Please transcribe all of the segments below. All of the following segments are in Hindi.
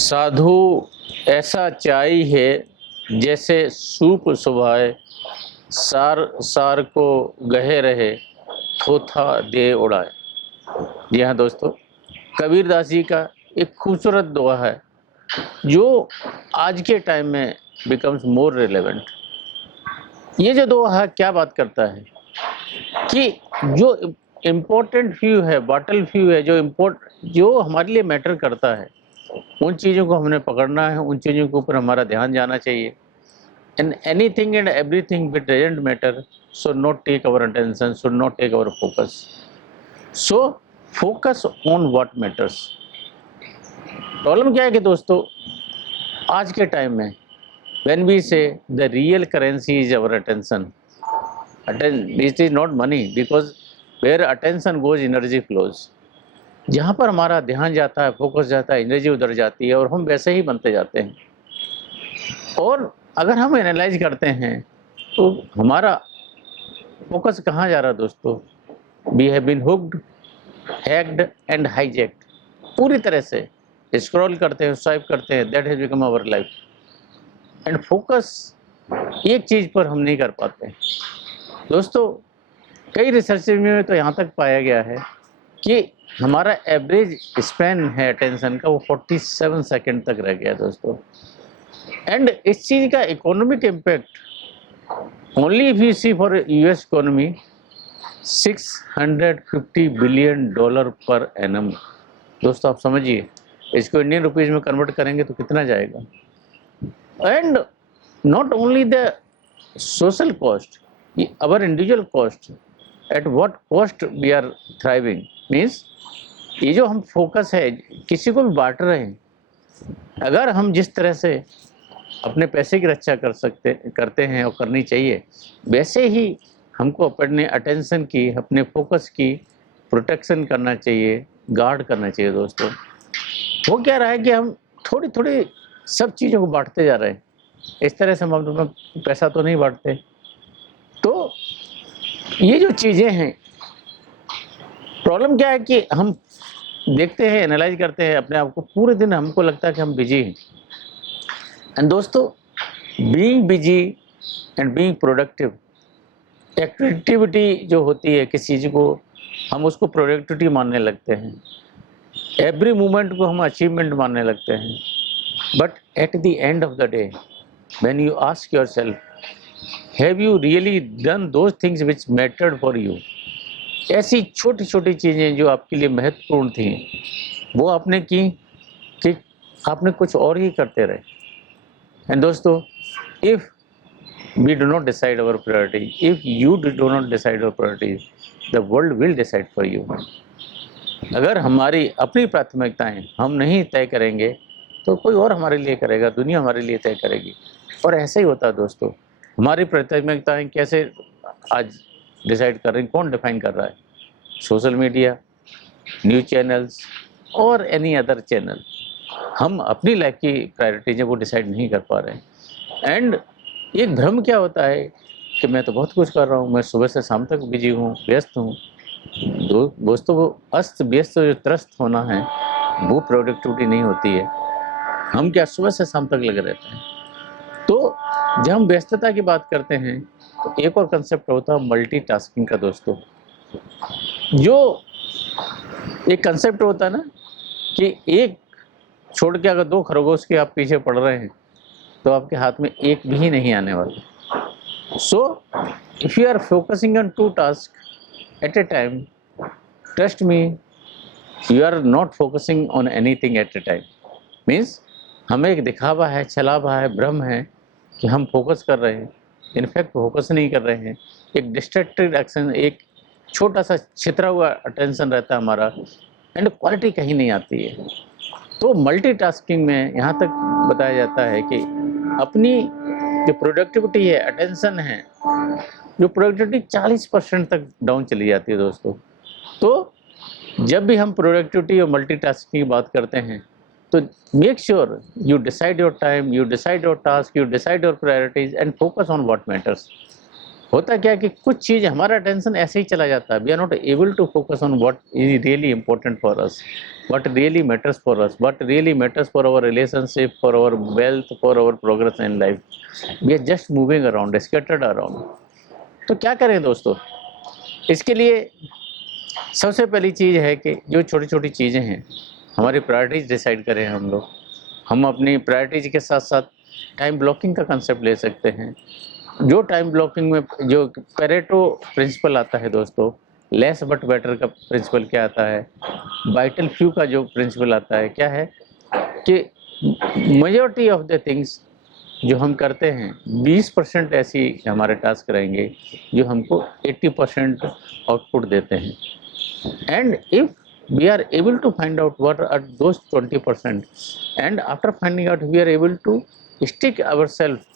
साधु ऐसा चाई है जैसे सूप सुभाए, सार सार को गहे रहे, थोथा दे उड़ाए। जी हाँ दोस्तों, कबीरदास जी का एक खूबसूरत दोहा है जो आज के टाइम में बिकम्स मोर रिलेवेंट। ये जो दोहा क्या बात करता है कि जो इम्पोर्टेंट व्यू है, बाटल व्यू है, जो हमारे लिए मैटर करता है, उन चीज़ों को हमने पकड़ना है, उन चीज़ों के ऊपर हमारा ध्यान जाना चाहिए। And anything and everything which doesn't matter should not take our attention, should not take our focus. So focus on what matters. Problem क्या है कि दोस्तों आज के टाइम में when we say the real currency is our attention, it is not money, because where attention goes energy flows. जहाँ पर हमारा ध्यान जाता है, फोकस जाता है, एनर्जी उधर जाती है और हम वैसे ही बनते जाते हैं। और अगर हम एनालाइज करते हैं तो हमारा फोकस कहाँ जा रहा है दोस्तों? We have been hooked, hacked and hijacked. पूरी तरह से स्क्रॉल करते हैं, स्वाइप करते हैं, that has become our life. And focus एक चीज़ पर हम नहीं कर पाते दोस्तों। कई रिसर्च में तो यहाँ तक पाया गया है कि हमारा एवरेज स्पैन है अटेंशन का, वो 47 सेकंड तक रह गया दोस्तों। एंड इस चीज़ का economic impact only if you see for US economy $650 billion per annum. दोस्तों आप समझिए, इसको इंडियन रुपीज़ में कन्वर्ट करेंगे तो कितना जाएगा। And not only the social cost, our individual cost, at what cost we are thriving. Means ये जो हम फोकस है किसी को भी बांट रहे हैं, अगर हम जिस तरह से अपने पैसे की रक्षा करते हैं और करनी चाहिए, वैसे ही हमको अपने अटेंशन की, अपने फोकस की प्रोटेक्शन करना चाहिए, गार्ड करना चाहिए दोस्तों। वो क्या रहा है कि हम थोड़ी थोड़ी सब चीज़ों को बांटते जा रहे हैं। इस तरह से हम अपना पैसा तो नहीं बांटते। तो ये जो चीज़ें हैं, प्रॉब्लम क्या है कि हम देखते हैं, एनालाइज करते हैं अपने आप को, पूरे दिन हमको लगता है कि हम बिजी हैं। एंड दोस्तों, being busy and being productive, activity जो होती है किसी चीज़ को, हम उसको प्रोडक्टिविटी मानने लगते हैं, एवरी मोमेंट को हम अचीवमेंट मानने लगते हैं। But at the end of the day when you ask yourself, have you really done those things which mattered for you? ऐसी छोटी छोटी चीज़ें जो आपके लिए महत्वपूर्ण थी, वो आपने की कि आपने कुछ और ही करते रहे। एंड दोस्तों, if we do not decide our priority, if you do not decide your priorities, the world will decide for you. अगर हमारी अपनी प्राथमिकताएं हम नहीं तय करेंगे तो कोई और हमारे लिए करेगा, दुनिया हमारे लिए तय करेगी। और ऐसा ही होता है दोस्तों। हमारी प्राथमिकताएं कैसे आज डिसाइड कर रही हैं? कौन डिफाइन कर रहा है? सोशल मीडिया, न्यूज़ चैनल्स और एनी अदर चैनल। हम अपनी लाइफ की प्रायोरिटीज़ को डिसाइड नहीं कर पा रहे हैं। एंड एक भ्रम क्या होता है कि मैं तो बहुत कुछ कर रहा हूँ, मैं सुबह से शाम तक बिजी हूँ, व्यस्त हूँ। दोस्तों, वो अस्त व्यस्त जो त्रस्त होना है वो प्रोडक्टिविटी नहीं होती है। हम क्या सुबह से शाम तक लगे रहते हैं। तो जब हम व्यस्तता की बात करते हैं तो एक और कंसेप्ट होता है मल्टीटास्किंग का दोस्तों। जो एक कंसेप्ट होता है ना कि एक छोड़ के अगर दो खरगोश के आप पीछे पड़ रहे हैं तो आपके हाथ में एक भी नहीं आने वाला। So if you are focusing on 2 task at a time, trust me, you are not focusing on anything at a time. Means हमें एक दिखावा है, छलावा है, भ्रम है कि हम फोकस कर रहे हैं, इनफैक्ट फोकस नहीं कर रहे हैं। एक डिस्ट्रैक्टेड एक्शन, एक छोटा सा छितरा हुआ अटेंशन रहता है हमारा, एंड क्वालिटी कहीं नहीं आती है। तो मल्टीटास्किंग में यहाँ तक बताया जाता है कि अपनी जो प्रोडक्टिविटी है, अटेंशन है, जो प्रोडक्टिविटी 40% तक डाउन चली जाती है दोस्तों। तो जब भी हम प्रोडक्टिविटी और मल्टीटास्किंग की बात करते हैं तो make sure you decide your time, you decide your task, you decide your priorities and focus on what matters. होता क्या है कि कुछ चीज़ हमारा अटेंशन ऐसे ही चला जाता है, we are not able to focus on what is really important for us, what really matters for us, what really matters for our relationship, for our wealth, for our progress in life. We are just moving around, scattered around. तो क्या करें दोस्तों, इसके लिए सबसे पहली चीज़ है कि जो छोटी छोटी चीज़ें हैं, हमारी प्रायोरिटीज डिसाइड करें हम लोग। हम अपनी प्रायोरिटीज के साथ साथ टाइम ब्लॉकिंग का कंसेप्ट ले सकते हैं। जो टाइम ब्लॉकिंग में जो पेरेटो प्रिंसिपल आता है दोस्तों, लेस बट बेटर का प्रिंसिपल क्या आता है, वाइटल फ्यू का जो प्रिंसिपल आता है, क्या है कि मेजॉरिटी ऑफ द थिंग्स जो हम करते हैं 20% ऐसी हमारे टास्क रहेंगे जो हमको 80% आउटपुट देते हैं। And if we are able to find out what are those 20%, and after finding out we are able to stick ourselves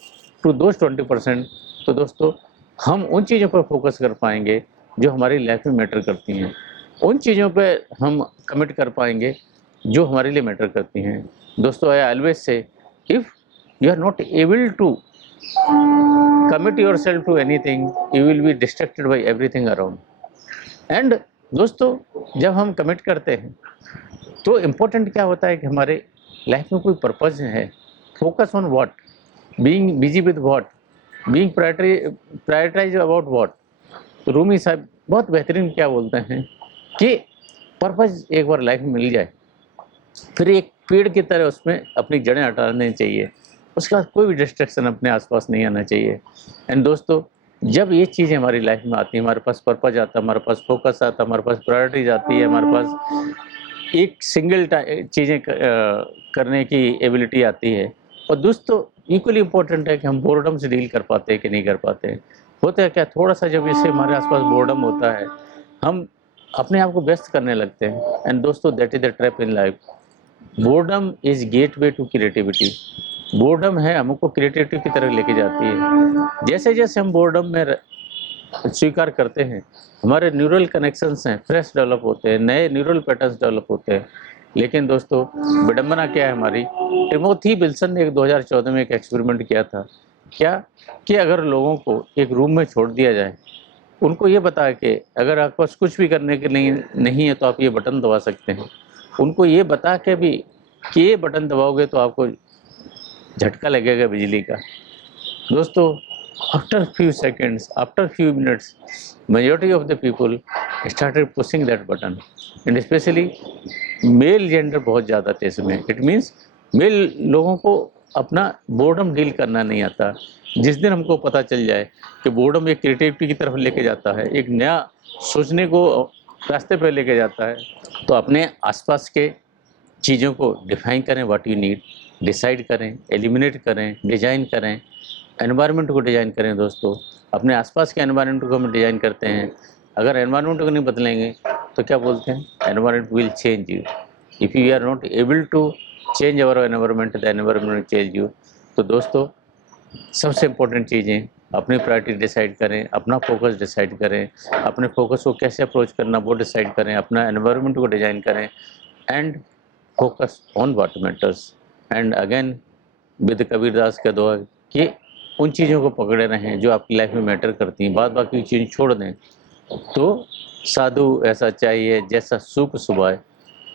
to those 20%, तो दोस्तों हम उन चीज़ों पर फोकस कर पाएंगे जो हमारी लाइफ में मैटर करती हैं, उन चीज़ों पे हम कमिट कर पाएंगे जो हमारे लिए मैटर करती हैं। दोस्तों, I always say if you are not able to commit yourself to anything, you will be distracted by everything around. And दोस्तों, जब हम कमिट करते हैं तो इम्पोर्टेंट क्या होता है कि हमारे लाइफ में कोई पर्पज़ है, focus on what, being busy with what, being prioritise about what. तो रूमी साहब बहुत बेहतरीन क्या बोलते हैं कि पर्पज़ एक बार लाइफ में मिल जाए, फिर एक पेड़ की तरह उसमें अपनी जड़ें हटानी चाहिए, उसके बाद कोई भी डिस्ट्रैक्शन अपने आसपास नहीं आना चाहिए। एंड दोस्तों, जब ये चीज़ें हमारी लाइफ में आती हैं, हमारे पास पर्पज़ आता है, हमारे पास फोकस आता है, हमारे पास प्रायोरिटीज आती है, हमारे पास एक सिंगल चीज़ें करने की एबिलिटी आती है। और दोस्तों, इक्वली इम्पोर्टेंट है कि हम बोर्डम से डील कर पाते हैं कि नहीं कर पाते हैं। होता है क्या, थोड़ा सा जब इससे हमारे आसपास बोर्डम होता है, हम अपने आप को व्यस्त करने लगते हैं। एंड दोस्तों, that is the trap in life. Boredom is gateway to creativity. Boredom है हमको क्रिएटिविटी की तरफ लेके जाती है। जैसे जैसे हम बोर्डम में स्वीकार करते हैं, हमारे न्यूरल कनेक्शंस हैं फ्रेश डेवलप होते हैं, नए न्यूरल पैटर्न्स डेवलप होते हैं। लेकिन दोस्तों, विडंबना क्या है हमारी, टिमोथी विल्सन ने 2014 में एक एक्सपेरिमेंट किया था, क्या कि अगर लोगों को एक रूम में छोड़ दिया जाए, उनको ये बता के अगर आपके पास कुछ भी करने के लिए नहीं है तो आप ये बटन दबा सकते हैं, उनको ये बता के भी कि ये बटन दबाओगे तो आपको झटका लगेगा बिजली का। दोस्तों, after few seconds, after few minutes, majority of the people started pushing that button. And specially male gender बहुत ज़्यादा थे इसमें। इट मीन्स मेल लोगों को अपना बोर्डम डील करना नहीं आता। जिस दिन हमको पता चल जाए कि बोर्डम एक क्रिएटिविटी की तरफ लेके जाता है, एक नया सोचने को रास्ते पर लेके जाता है, तो अपने आसपास के चीज़ों को डिफाइन करें, व्हाट यू नीड, डिसाइड करें, एलिमिनेट करें, डिज़ाइन करें, एनवायरनमेंट को डिज़ाइन करें। दोस्तों, अपने आसपास के एनवायरनमेंट को हम डिज़ाइन करते हैं। अगर एनवायरनमेंट को नहीं बदलेंगे तो क्या बोलते हैं, environment will change you. If you are not able to change our environment, the environment will change you. तो दोस्तों, सबसे इम्पोर्टेंट चीज़ें, अपनी प्रायोरिटी डिसाइड करें, अपना फोकस डिसाइड करें, अपने फोकस को कैसे अप्रोच करना वो डिसाइड करें, अपना एनवायरनमेंट को डिज़ाइन करें, and focus on what matters. And again with Kabirdas का दुआ कि उन चीज़ों को पकड़े रहें जो आपकी लाइफ में मैटर करती हैं, बाद बाकी चीज़ें छोड़ दें। तो साधु ऐसा चाहिए जैसा सूप सुबाए,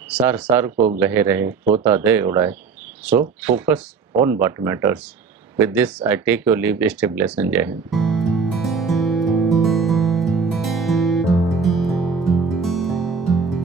सार सार को गहे रहे, होता दे उड़ाए। So focus on what matters. With this I take your leave. Stay blessed and जय हिंद।